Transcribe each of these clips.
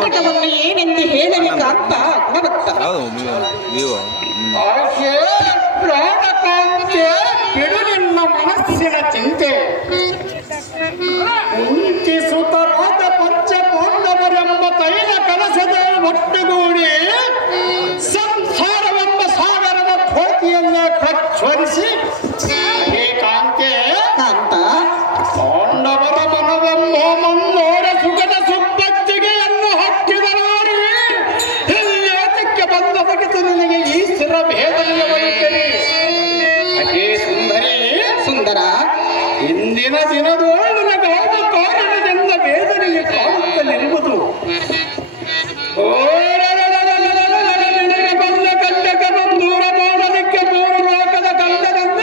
ಸಂಕಟವನ್ನು ಏನೆಂದು ಹೇಳಲಿಕ್ಕ ಅಂತ ಗುಣವಂತ. ಪ್ರಾಣಕಾಂತೆ ಬಿಡು ನಿನ್ನ ಮನಸ್ಸಿನ ಚಿಂತೆ. ಕುಂತಿಸುತರಾದ ಪಂಚಪಾಂಡವರೆಂಬ ತೈಲ ಕಲಸದ ಒಟ್ಟುಗೂಡಿ ಸಂಸಾರವೆಂಬ ಸಾಗರದ ಧೋತಿಯನ್ನೇ ಪ್ರಜ್ವಲಿಸಿ ಕಾಂತೆ ಕಾಂತ ಪಾಂಡವರ ಮನವೆಂಬ ಮಂದೋರ ಸುಖದ ಸುಬ್ಬತ್ತಿಗೆಯನ್ನು ಹಕ್ಕಿದ ನೋಡಿ ಇಲ್ಲೇತಕ್ಕೆ ಬಂದ ಬಗೆದು ನಿನಗೆ ಈ ಸ್ಥಿರ ಭೇದನೆಯ ವೈಖರಿ. ಅದೇ ಸುಂದರಿ ಸುಂದರ ಇಂದಿನ ದಿನದೋಳು ನನಗಾದ ಕಾರಣದಿಂದ ವೇದನೆಗೆ ಕಾಣುತ್ತಲಿರುವುದು. ನಿನಗೆ ಬಂದ ಕಂಡಕ ಬಂದೂರ ಮಾಡಲಿಕ್ಕೆ ಮೂರು ಲೋಕದ ಕಂಡದಿಂದ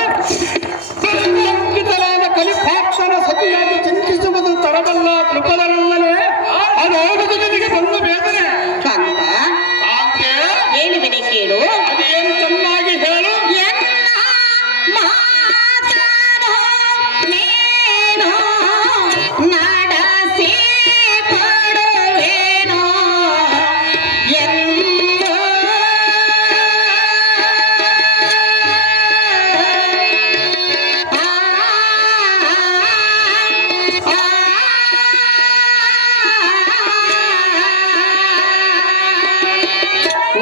ಅಂಕಿತರಾದ ಕಲಿಪಾರ್ಥನ ಸತಿಯಾಗಿ ಚಿಂತಿಸುವುದು ತರಬಲ್ಲ ಕೃಪದನಲ್ಲೇ ಅದಾಗುವುದು ನಿನಗೆ ಬಂದ ವೇದನೆ. ಕಾಂತ ಆಕೆ ಹೇಳುವಿನಿ ಕೇಳು. ಅದೇನು ಚೆನ್ನಾಗಿ ಹೇಳು.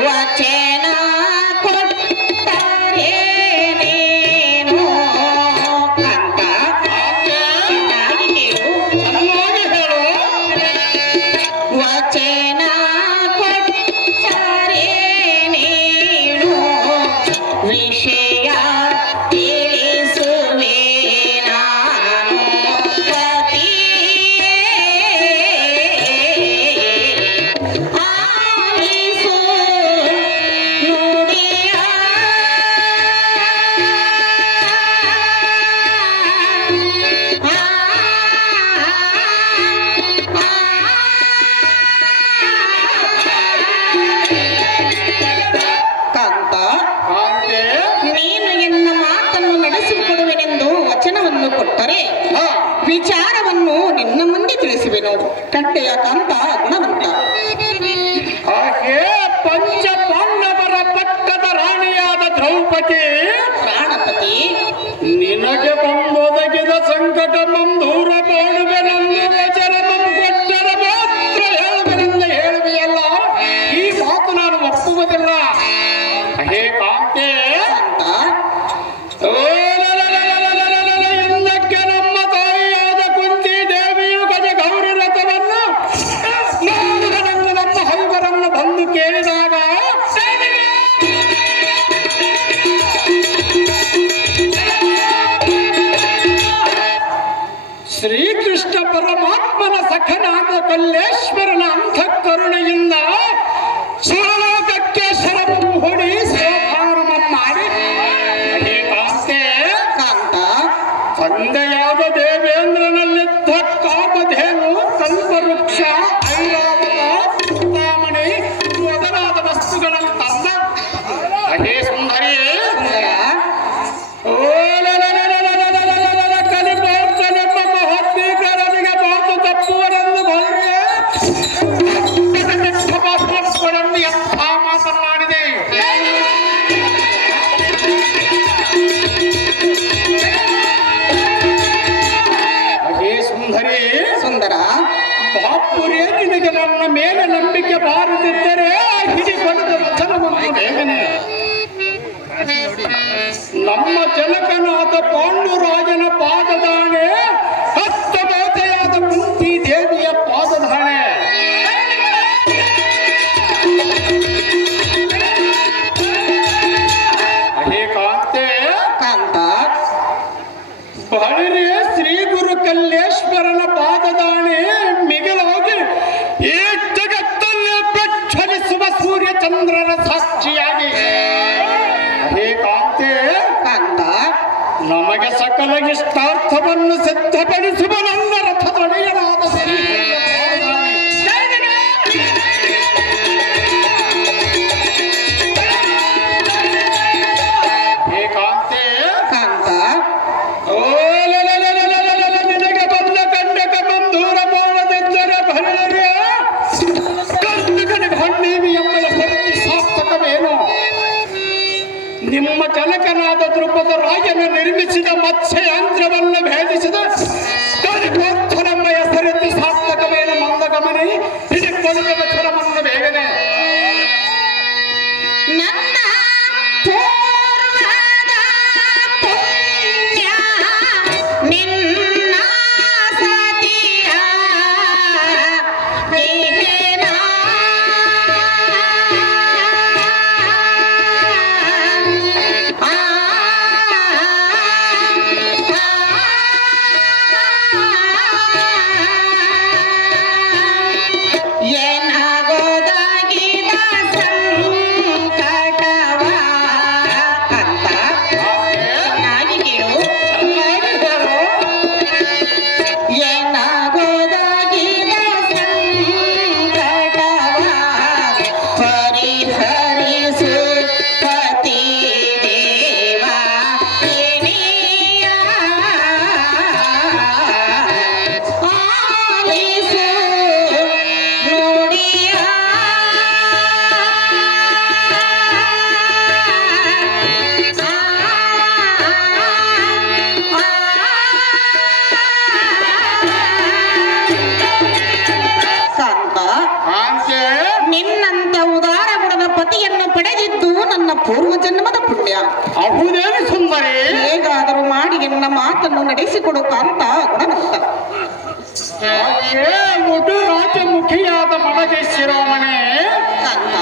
ವಚನ ಕೊಟ್ಟರೆ ನೀನು ಕಾಂತ ಚೆನ್ನಾಗಿ ಹೇಳು. ಚೆನ್ನಾಗಿ ಹೇಳು. ವಚನ ಕೊಟ್ಟರೆ ನೀನು ವಿಷಯ ತಿಳಿಸುವೆ ನಾನು ಪತಿಯೇ. ಆಲಿಸು ನುಡಿಯ ಕಾಂತ ಕಾಂತೆ ನೀನು ಎನ್ನ ಮಾತನ್ನು ನಡೆಸಿಕೊಡುವೆನೆಂದು ವಚನವನ್ನು ಕೊಟ್ಟರೆ ವಿಚಾರವನ್ನು ನಿನ್ನ ಮುಂದೆ ತಿಳಿಸುವೆನು. ಕಂಡೆಯ ಕಾಂತ ಗುಣವಂತ. ಆಕೆ ಪಂಚ ಪಾಂಡವರ ಪಟ್ಟದ ರಾಣಿಯಾದ ದ್ರೌಪದಿ ಪ್ರಾಣಪತಿ ನಿನಗೆ ಬಂದೊದಗಿದ ಸಂಕಟ ದೂರ ಮಾಡುವೆನೆಂದು ವಚನ ಕೊಟ್ಟರೆ ಮಾತ್ರ ಹೇಳುವೆನೆಂದು ಹೇಳುವೆಯಲ್ಲ. ಈ ಮಾತು ನಾನು ಒಪ್ಪುವುದಿಲ್ಲ. ಹೇ ಕಾಂತೆ ಕಾಂತ ಇನ್ನಕ್ಕೆ ನಮ್ಮ ತಾಯಿಯಾದ ಕುಂತಿ ದೇವಿಯು ಗಜ ಗೌರಿ ರಥವನ್ನು ನೋಡುವನೆಂದು ನಮ್ಮ ಹೈವರನ್ನು ಬಂದು ಕೇಳಿದಾಗ ಶ್ರೀಕೃಷ್ಣ ಪರಮಾತ್ಮನ ಸಖನಾದ ಕಲ್ಲೇಶ್ವರನ ಅಂತಃಕರುಣೆಯಿಂದ ಶಿವಲೋಕಕ್ಕೆ ಶರವನ್ನು ಹೊಡಿ ಸೋಪಾನಮ ಮಾಡಿ ಹೇ ಕಾಂತೆ ಕಾಂತ ತಂದೆಯಾದ ದೇವೇಂದ್ರನಲ್ಲಿದ್ದ ಕಾಮಧೇನು ಕಲ್ಪವೃಕ್ಷ ಐರಾವತ ಚಿಂತಾಮಣಿ ಮೊದಲಾದ ವಸ್ತುಗಳನ್ನು ತಂದ. ಹೇ ಸುಂದರಿ ಕಲಿಪಾರ್ಥನೆಂಬ ಮಹತ್ವೀಕರನಿಗೆ ಮಾತು ತಪ್ಪುವರೆಂದು ಬಲ್ಲೆ ಎಂಥ ಮಾತನಾಡಿದೆ. ಹೇ ಸುಂದರಿ ಸುಂದರ ಬಾಪುರೇ ನಿನಗೆ ನನ್ನ ಮೇಲೆ ನಂಬಿಕೆ ಬಾರದಿದ್ದರೆ ಹಿಡಿಕೊಂಡ ವಚನವನ್ನು ಬೇಗನೆ ನಮ್ಮ ಜನಕನಾದ ಪಾಂಡುರಾಜನ ಪಾದದಾಣೆ ಹತ್ತ ಮಾತೆಯಾದ ಕುಂತಿ ದೇವಿಯ ಪಾದದಾಣೆ. ಹೇ ಕಾಂತೆ ಕಾಂತ ಬಳಿರೆ ಶ್ರೀ ಗುರು ಕಲ್ಲೇಶ್ವರನ ಪಾದದಾಣೆ ಮಿಗಿಲಾಗಿ ಈ ಜಗತ್ತಲ್ಲಿ ಪ್ರಜ್ವಲಿಸುವ ಸೂರ್ಯ ಚಂದ್ರನ ಸಾಕ್ಷಿಯಾಗಿ. ಹೇ ಕಾಂತೆ ಕಾಂತ ನಮಗೆ ಸಕಲ ಇಷ್ಟಾರ್ಥವನ್ನು ಸಿದ್ಧಪಡಿಸುವ ನನ್ನ ರಥದೊಡೆಯನಾದ ಶ್ರೀಹರಿಯ ಪಾದದಾಣೆ. ಹೇ ಕಾಂತೆ ಕಾಂತ ನಿನಗೆ ಬಂದ ಕಂಡಕ ಬಂದೂರ ಮಾಡದಿದ್ದರೆ ಭಯ ರಾಜನು ನಿರ್ಮಿಸಿದ ಮತ್ಸ್ಯಯಂತ್ರವನ್ನು ಭೇದಿಸಿದ ಕಲಿಕೋತ್ತರಮ್ಮ ಹೆಸರೆತ್ತಿ ಸಾರ್ಥಕವೇನ ಮಂದಗಮನೆ ಇದು ಕೊಡುಗಮನ್ನು ಬೇಗನೆ ನನ್ನ ಪೂರ್ವದ ಪುಣ್ಯ ನಿನ್ನ ಸತಿಯ ದೇಹನ ಏನಾಗೋದಾಗಿದ ಸಂಕಟವ ಅಂತ ಚೆನ್ನಾಗಿ ಕೇಳು ಏನಾಗೋದಾಗಿದ ಸಂಕಟವ ಪರಿಹರಿಸು ಪತಿ ದೇವ ಏನಿಯ ಆಲಿಸು ನುಡಿಯ ಕಾಂತ ಕಾಂತೆ ನಿನ್ನಂತ ಉದಾರ ಗುಣದ ಪತಿಯನ್ನು ಪಡೆದಿದ್ದು ನನ್ನ ಪೂರ್ವ ಜನ್ಮದ ಪುಣ್ಯ ಅಹುದೇನು ಸುಂದರಿ ಹೇಗಾದರೂ ಮಾಡಿ ಎನ್ನ ಮಾತನ್ನು ನಡೆಸಿಕೊಡು ಕಾಂತ ಗುಣವಂತ ಮುಡು ರಾಜಮುಖಿಯಾದ ಮಡಗೆ ಶಿರೋಮಣೆ ಕಾಂತ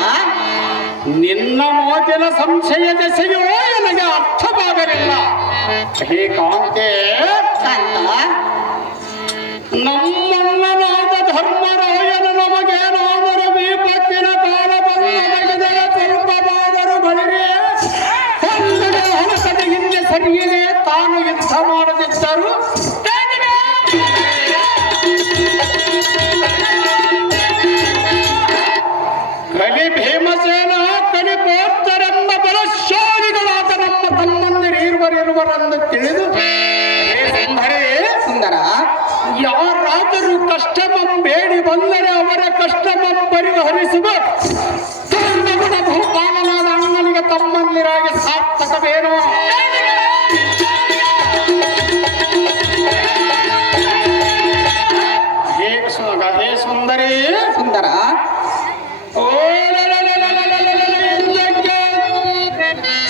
ನಿನ್ನ ಮಾತಿನ ಸಂಶಯ ದೆಸೆಯೋ ನನಗೆ ಅರ್ಥವಾಗಲಿಲ್ಲ ಹೇ ಕಾಂತೆ ಕಾಂತ ನಮ್ಮಣ್ಣನಾದ ಧರ್ಮರಾಯನ ನಮಗೇನಾದರೂ ವಿಪತ್ತಿನ ಕಾಲ ಬಂದೊದಗಿದರೆ ಸ್ವಲ್ಪವಾದರೂ ಬಳಿರೆ ಹೊಂದದ ಹೊಲಸದ ಹಿಂದೆ ಸರಿಯದೆ ತಾನು ಯುದ್ಧ ಮಾಡದಿದ್ದರು ಕಲಿ ಭೀಮಸೇನ ಕಲಿ ಪೋರ್ತರೆಂಬ ಬಲಶಾಲಿಗಳಾದ ನಮ್ಮ ತಮ್ಮಂದಿರಿರುವರೆಂದು ತಿಳಿದು ಹೇ ಸುಂದರಿ ಸುಂದರ ಯಾರಾದರೂ ಕಷ್ಟಮಂ ಬೇಡಿ ಬಂದರೆ ಅವರ ಕಷ್ಟಮಂ ಪರಿಹರಿಸುವ ಧರ್ಮಗುಣ ಭೂಪಾಲನಾದ ಅಣ್ಣನಿಗೆ ತಮ್ಮಂದಿರಾಗಿ ಸಾರ್ಥಕವೇನೋ ಹೇ ಸುಂದರಿ ಸುಂದರ ಓ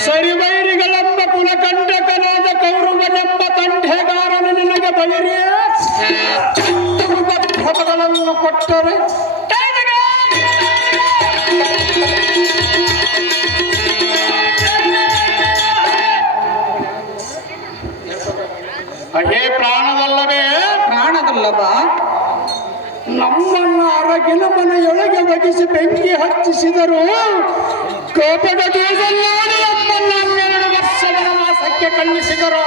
ಸರಿವೈರಿಗಳೆಂಬ ಕುಲಕಂಟಕನಾದ ಕೌರವನೆಂಬ ತಂಠೆಗಾರನು ನಿನಗೆ ಬಯರಿಯ ಭವಗಳನ್ನು ಕೊಟ್ಟರೆ ಹೇ ಪ್ರಾಣದಲ್ಲವೇ ಪ್ರಾಣದಲ್ಲವ ನಮ್ಮನ್ನ ಅರಗಿನ ಮನೆಯೊಳಗೆ ಒಗಿಸಿ ಬೆಂಕಿ ಹಚ್ಚಿಸಿದರು ಕೋಪದ ದೇಶದಲ್ಲಿ ನಮ್ಮನ್ನ 12 ವರ್ಷಗಳ ವಾಸಕ್ಕೆ ಕಳುಹಿಸಿದರು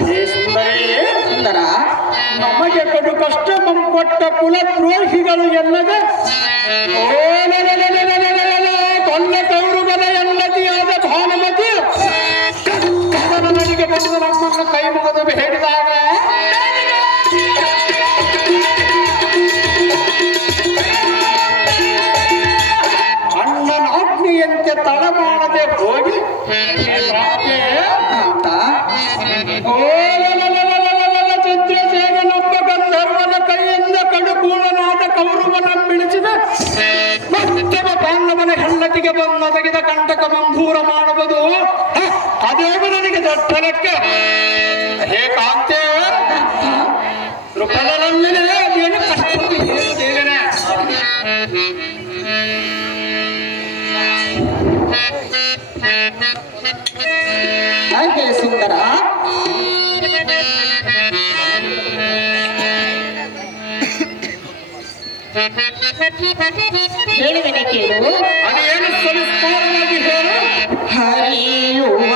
ಹೇ ಸುಂದರಿ ಸುಂದರ ನಮಗೆ ಕಡು ಕಷ್ಟ ಕೊಟ್ಟ ಕುಲದ್ರೋಹಿಗಳು ಎಲ್ಲದೆ ಕೊಲ್ಲ ಕೌರವನ ಎಲ್ಲದಿಯಾದ ಭಾನುಮತಿ ನನಗೆ ಬಂದು ನಮ್ಮನ್ನು ಕೈ ಮುಗಿದು ಹೇಳಿದಾಗ ಅಣ್ಣನ ಆಜ್ಞೆಯಂತೆ ತಡ ಮಾಡದೆ ಹೋಗಿ ಕಾಂತ ಚಿತ್ರಸೇನನೊಬ್ಬ ಗಂಧರ್ವನ ಕೈಯಿಂದ ಕಡುಕೂಳನಾದ ಕೌರವನ ಬಿಡಿಸಿದ ಮತ್ತೊಬ್ಬ ಪಾಂಡವನ ಹೆಂಡತಿಗೆ ಬಂದೊದಗಿದ ಕಂಟಕ ಮಂಧೂರ ಮಾಡುವುದು ಅದೇವ ನನಗೆ ದೊಡ್ಡ ಲೆಕ್ಕ ಹೇ ಕಾಂತೆ ಕೃಪಣನಲ್ಲಿನೇ ಅದೇನು ಕಷ್ಟವನ್ನು ಹೇಳುತ್ತೇನೆ ಹೇ ಸುಂದರ ಹೇಳುವೆನೆ ಕೇಳು ಅದೇನು ಸವಿಸ್ತಾರವಾಗಿ ಹೇಳು ಹರಿಯುವ